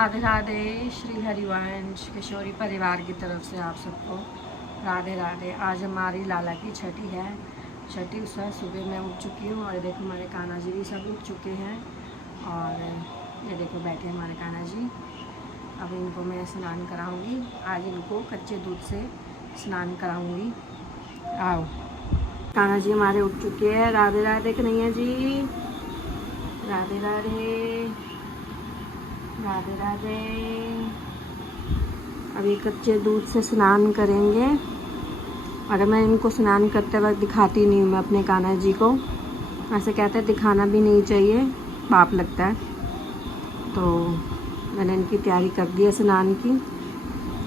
राधे राधे। श्री हरिवंश किशोरी परिवार की तरफ से आप सबको राधे राधे। आज हमारी लाला की छठी है। छठी उसका सुबह मैं उठ चुकी हूँ और देखो हमारे कान्हा जी भी सब उठ चुके हैं और ये देखो बैठे हमारे कान्हा जी। अब इनको मैं स्नान कराऊंगी। आज इनको कच्चे दूध से स्नान कराऊंगी। आओ, कान्हा जी हमारे उठ चुके हैं। राधे राधे कन्हैया जी, राधे राधे राधे राधे। अभी कच्चे दूध से स्नान करेंगे। अगर मैं इनको स्नान करते वक्त दिखाती नहीं हूँ मैं अपने कान्हा जी को, ऐसे कहते हैं दिखाना भी नहीं चाहिए, पाप लगता है। तो मैंने इनकी तैयारी कर दी है स्नान की,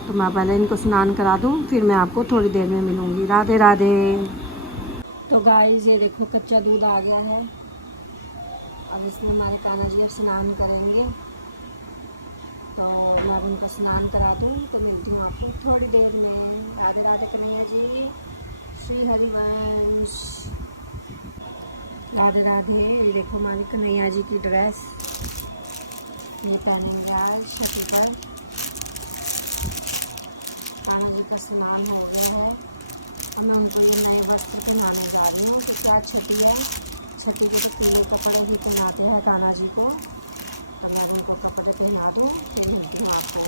तो मैं पहले इनको स्नान करा दूँ, फिर मैं आपको थोड़ी देर में मिलूँगी। राधे राधे। तो गाइस ये देखो कच्चा दूध आ गया है। अब इसमें हमारे कान्हा जी अब स्नान करेंगे, तो मैं अब उनका स्नान करा दूँ तो मिलती हूँ आपको थोड़ी देर में। राधे राधे कन्हैया जी, श्री हरिवंश, राधे राधे। ये देखो हमारी कन्हैया जी की ड्रेस, ये पहनेंगे आज छठी पर। कान्हा जी का स्नान हो गया है। अब मैं उनको ये नए वस्त्र पहनाने जा रही हूँ, क्योंकि आज छठी है। छठी के तो पीले कपड़े भी पहनाते हैं कान्हा जी को, तो मैं उनको कपड़े पहना दूँ फिर मिलती हूँ आपको।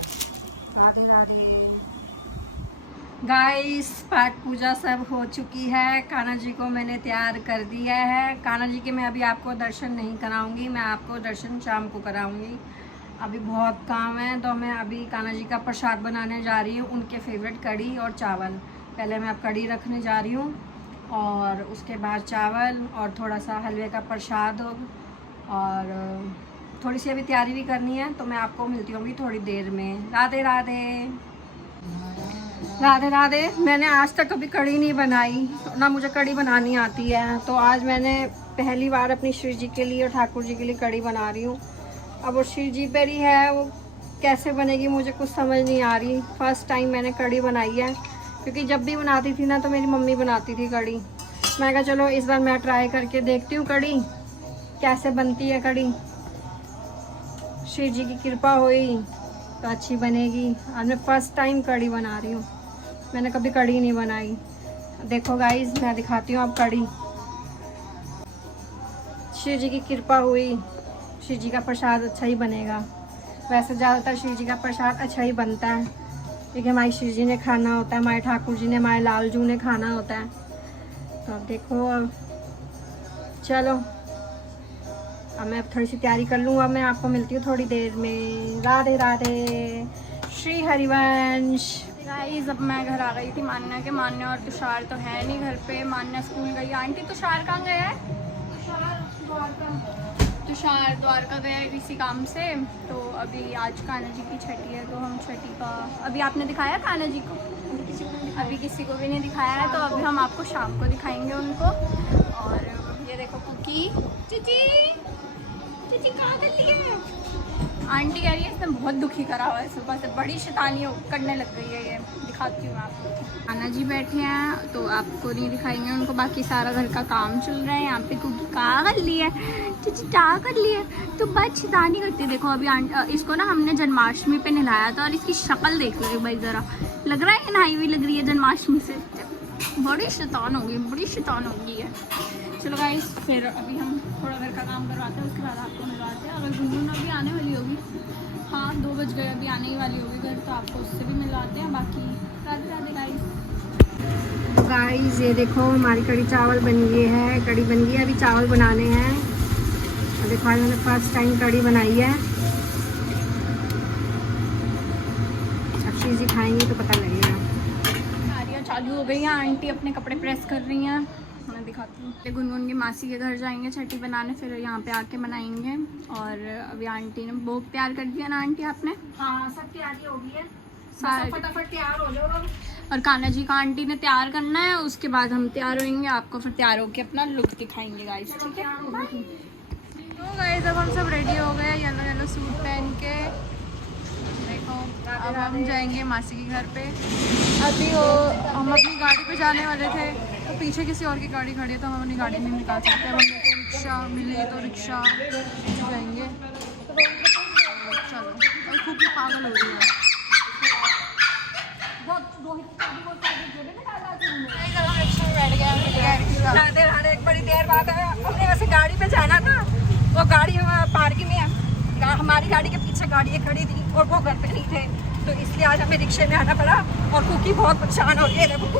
राधे राधे। गाइस पाठ पूजा सब हो चुकी है। कान्हा जी को मैंने तैयार कर दिया है। कान्हा जी के मैं अभी आपको दर्शन नहीं कराऊंगी, मैं आपको दर्शन शाम को कराऊंगी। अभी बहुत काम है, तो मैं अभी कान्हा जी का प्रसाद बनाने जा रही हूँ। उनके फेवरेट कढ़ी और चावल। पहले मैं अब कढ़ी रखने जा रही हूँ और उसके बाद चावल और थोड़ा सा हलवे का प्रसाद और थोड़ी सी अभी तैयारी भी करनी है। तो मैं आपको मिलती हूँ थोड़ी देर में। राधे राधे। राधे राधे। मैंने आज तक कभी कढ़ी नहीं बनाई, ना मुझे कढ़ी बनानी आती है। तो आज मैंने पहली बार अपनी श्री जी के लिए और ठाकुर जी के लिए कढ़ी बना रही हूँ। अब वो श्री जी पर ही है, वो कैसे बनेगी मुझे कुछ समझ नहीं आ रही। फर्स्ट टाइम मैंने कढ़ी बनाई है, क्योंकि जब भी बनाती थी ना तो मेरी मम्मी बनाती थी कढ़ी। मैं कहा चलो इस बार मैं ट्राई करके देखती हूँ कढ़ी कैसे बनती है। कढ़ी श्री जी की कृपा हुई तो अच्छी बनेगी। आज मैं फर्स्ट टाइम कढ़ी बना रही हूँ, मैंने कभी कढ़ी नहीं बनाई। देखो गाइस मैं दिखाती हूँ अब कढ़ी। शिव जी की कृपा हुई, शिव जी का प्रसाद अच्छा ही बनेगा। वैसे ज़्यादातर शिव जी का प्रसाद अच्छा ही बनता है, क्योंकि हमारी शिव जी ने खाना होता है, हमारे ठाकुर जी ने, हमारे लालजू ने खाना होता है। तो अब देखो, अब चलो अब मैं थोड़ी सी तैयारी कर लूँ। अब मैं आपको मिलती हूँ थोड़ी देर में। राधे राधे। श्री हरिवंश। गाइस अब मैं घर आ गई थी। मान्या के, मान्या और तुषार तो है नहीं घर पे। मान्या स्कूल गई। आंटी तुषार कहाँ गया है? तुषार द्वारका गया है किसी काम से। तो अभी आज कान्हा जी की छठी है, तो हम छठी का अभी आपने दिखाया कान्हा जी को? अभी किसी को भी नहीं दिखाया है, तो अभी हम आपको शाम को दिखाएंगे उनको। और ये देखो कुकी, चीची चीची कहाँ कर ली है? आंटी कह रही है इसने बहुत दुखी करा हुआ है सुबह से, बड़ी शैतानी करने लग गई है ये। दिखाती हूँ आपको। कान्हा जी बैठे हैं तो आपको नहीं दिखाएंगे उनको, बाकी सारा घर का काम चल रहा है। यहाँ पे कुकी कहाँ कर ली है, चीची क्या कर ली है, तो बहुत शैतानी करती। देखो अभी इसको ना हमने जन्माष्टमी पे नहलाया था, और इसकी शक्ल देख लो भाई ज़रा, लग रहा है नहाई हुई लग रही है जन्माष्टमी से। बड़ी शैतान होगी, बड़ी शैतान होगी है। चलो गाइस फिर अभी हम थोड़ा घर का काम करवाते हैं, उसके बाद आपको मिलवाते हैं। अगर गुनगुन अभी आने वाली होगी, हाँ 2 बज गए, अभी आने ही वाली होगी घर, तो आपको उससे भी मिलवाते हैं। बाकी राधे राधे गाइस। तो गाइस ये देखो हमारी कढ़ी चावल बन गई है। कढ़ी बन गई है, अभी चावल बनाने हैं। देखो आज मैंने फर्स्ट टाइम कढ़ी बनाई है। अब श्री जी खाएंगी तो पता लगेगा। तैयारियाँ चालू हो गई हैं, आंटी अपने कपड़े प्रेस कर रही हैं। मैं दिखाती हूँ। गुनगुन की मासी के घर जाएंगे छठी बनाने, फिर यहाँ पे आके बनाएंगे। और अभी आंटी ने भोग तैयार कर दिया ना आंटी आपने? हाँ सब तैयारी हो गई है, फटाफट तैयार हो जाओ। और कान्हा जी का आंटी ने तैयार करना है, उसके बाद हम तैयार होंगे, आपको फिर तैयार होके अपना लुक दिखाएंगे गाइस, ठीक है? तो गाइस अब हम सब रेडी हो गए, येलो येलो सूट पहन के। देखो अब हम जाएंगे मासी के घर पे। अभी हम अपनी गाड़ी पे जाने वाले थे, तो पीछे किसी और की गाड़ी खड़ी है, तो हम अपनी गाड़ी नहीं निकाल सकते। अब हम देखते रिक्शा मिले तो रिक्शा जाएंगे। चलो खूकी पागल हो रही है। एक बड़ी देर बाद हमने वैसे गाड़ी पे जाना था, वो गाड़ी पार्किंग में हमारी गाड़ी के पीछे गाड़ी खड़ी थी और वो घर पे नहीं थे, तो इसलिए आज हमें रिक्शे में आना पड़ा। और कुकी बहुत परेशान हो रही है। देखो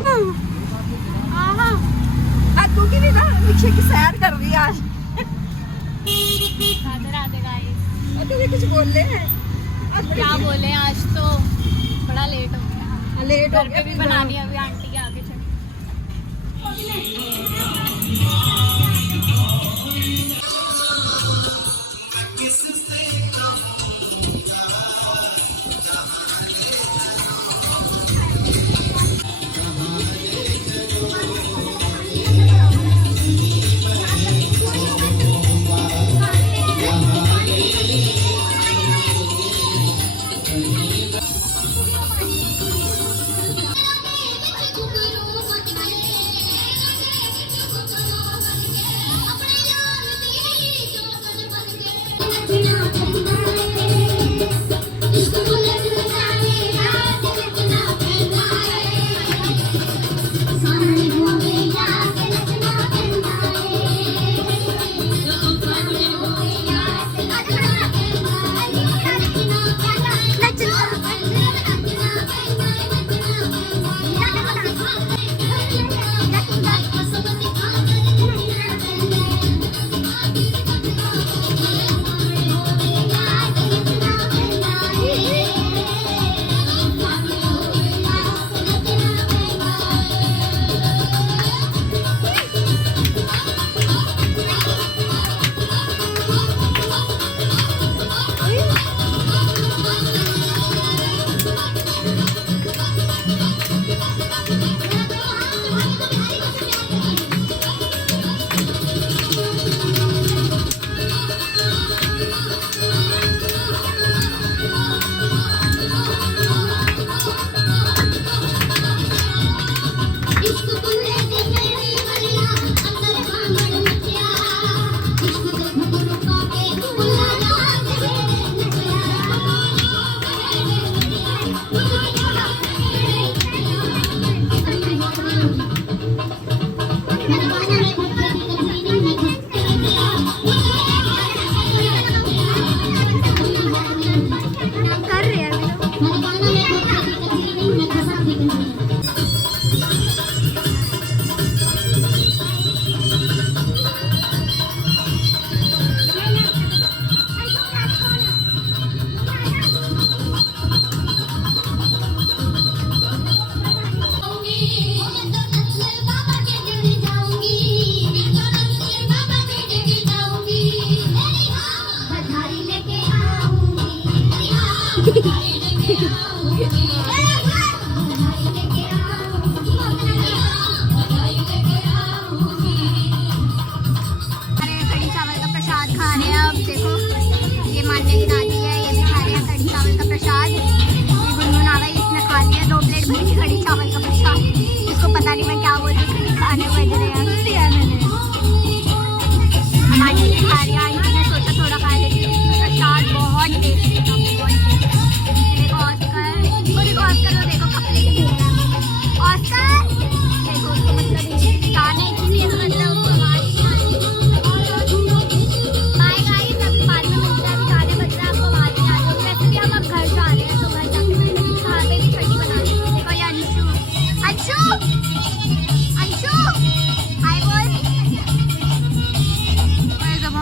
आज कुकी भी ना रिक्शे की सैर कर रही है आज। राधे गाइस। और तुझे कुछ बोल ले आज क्या बोले, आज तो बड़ा लेट हो गया। लेट हो घर पे भी बनानी है अभी आंटी के आगे चल।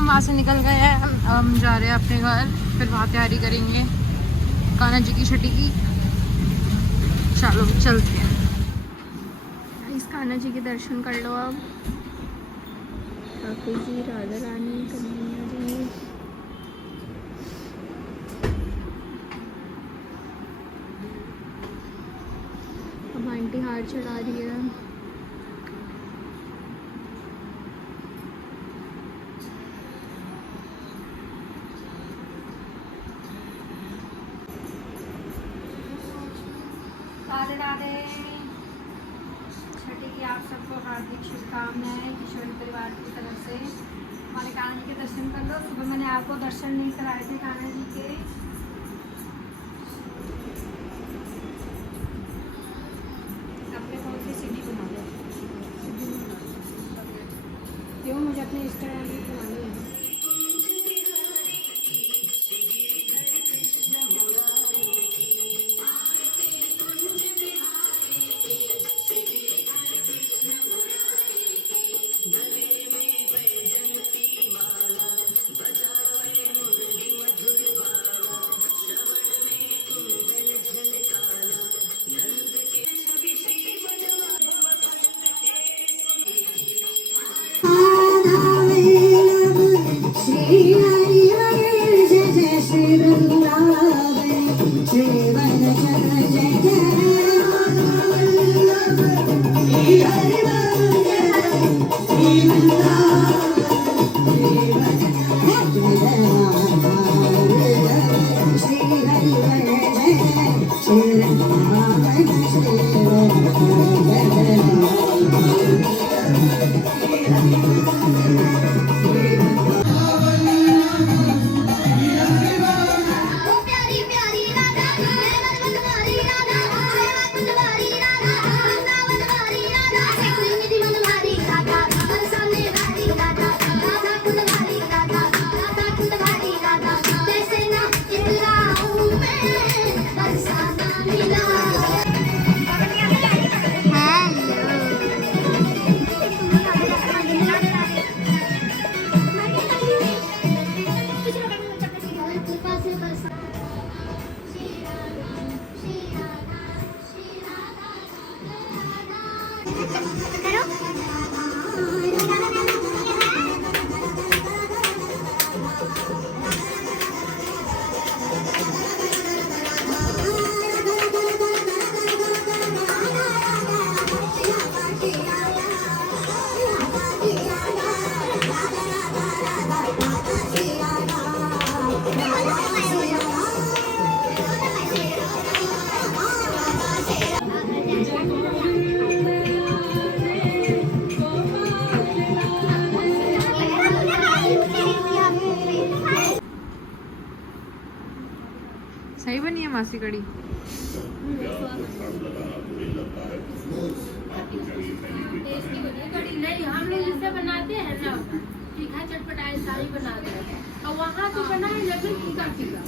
वहाँ से निकल गए हैं, हम जा रहे हैं अपने घर, फिर वहाँ तैयारी करेंगे कान्हा जी की छठी की। चलो चलते हैं। इस कान्हा जी के दर्शन कर लो अब। ठाकुर जी, राधा रानी, कन्हैया जी। अब आंटी हार चढ़ा रही है। राधे राधे। छठी की आप सबको हार्दिक शुभकामनाएं किशोरी परिवार की तरफ से। हमारे कान्हा जी के दर्शन कर लो। सुबह मैंने आपको दर्शन नहीं कराए थे कान्हा जी के, करती हूँ, मुझे अपने इंस्टाग्राम भी चलानी है। सही बनी है मासी कड़ी? नहीं, हम लोग जिससे बनाते हैं ना, तीखा चटपटा सारी बनाते हैं, और वहाँ तो बनाए लेकिन फीका फीका।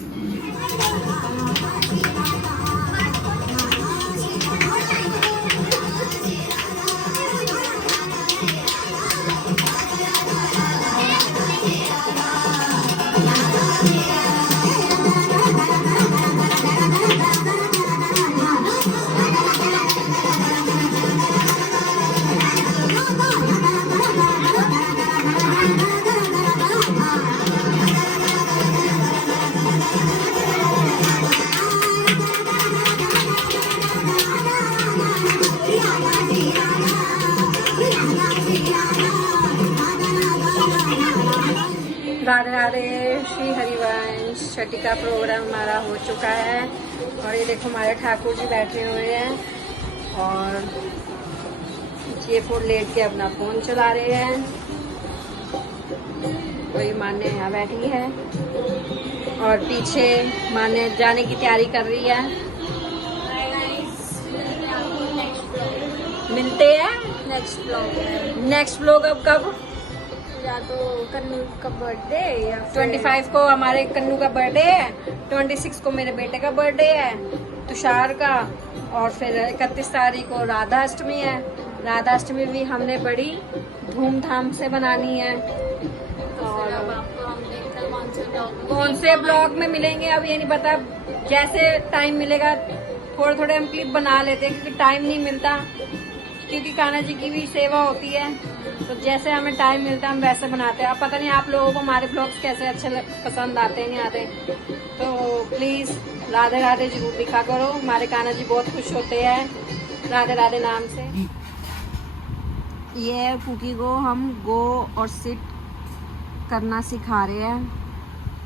राधे राधे, श्री हरिवंश छठी का प्रोग्राम हमारा हो चुका है और ये देखो हमारे ठाकुर जी बैठे हुए हैं और ये फोन लेट के अपना फोन चला रहे हैं और ये मान्य यहाँ बैठी है और पीछे मान्य जाने की तैयारी कर रही है। मिलते हैं नेक्स्ट ब्लॉग अब कब? या तो कन्नू का बर्थडे या 25 को हमारे कन्नू का बर्थडे है, 26 को मेरे बेटे का बर्थडे है तुषार का, और फिर 31 तारीख को राधा अष्टमी है। राधा अष्टमी भी हमने बड़ी धूमधाम से बनानी है और कौन से ब्लॉग में मिलेंगे अब ये नहीं पता, जैसे टाइम मिलेगा थोड़े थोड़े हम क्लिप बना लेते हैं क्योंकि टाइम नहीं मिलता, क्योंकि कान्हा जी की भी सेवा होती है तो जैसे हमें टाइम मिलता है हम वैसे बनाते हैं। अब पता नहीं आप लोगों को हमारे ब्लॉग्स कैसे अच्छे पसंद आते हैं नहीं आते, तो प्लीज़ राधे राधे जरूर लिखा करो, हमारे कान्हा जी बहुत खुश होते हैं राधे राधे नाम से। ये कुकी को हम गो और सिट करना सिखा रहे हैं।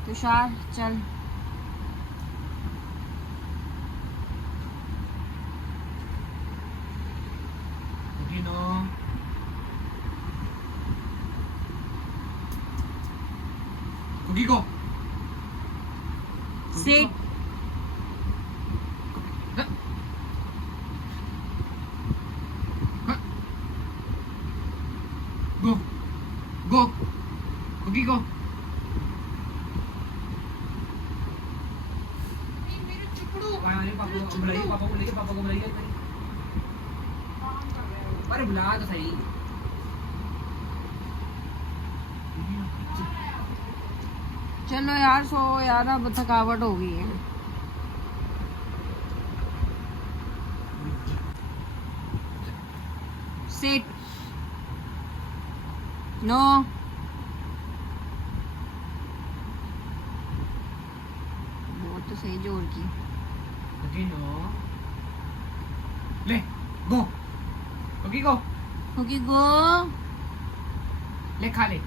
तुषार चल, कुकी को सिट, गो गो कुकी गो पापा को बुलाइए अरे बुला तो सही चलो यार सो यार, अब थकावट हो गई है। सिट नो बहुत तो सही जोर की। कुकी नो ले गो कुकी गो कुकी गो ले खा ले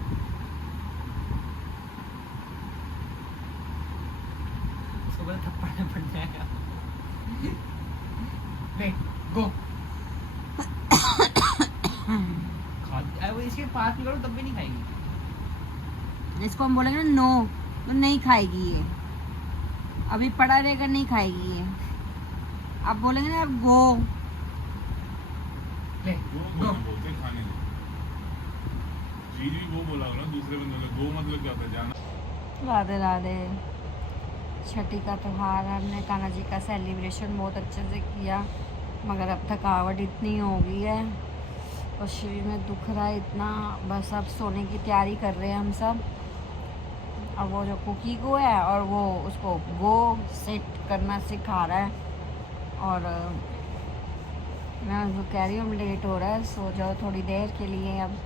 उसको बड़ा थप्पड़ पड़ जाएगा ले गो खा वो इसके पास भी करो तब भी नहीं खाएगी। इसको हम बोलेंगे ना नो तो नहीं खाएगी ये, अभी पड़ा रहेगा नहीं खाएगी ये। आप बोलेंगे ना अब गो, ले गो गो बोलते हैं खाने को। जी जी वो बोला हो ना दूसरे बंदे ने, गो मतलब क्या होता है जाना। राधे राधे। छठी का त्यौहार हमने कान्हा जी का सेलिब्रेशन बहुत अच्छे से किया, मगर अब थकावट इतनी हो गई है और शरीर में दुख रहा है इतना, बस अब सोने की तैयारी कर रहे हैं हम सब। अब वो जो कुकी को है और वो उसको गो सेट करना सिखा रहा है, और मैं उसको कह रही हूँ लेट हो रहा है, सो जाओ थोड़ी देर के लिए अब।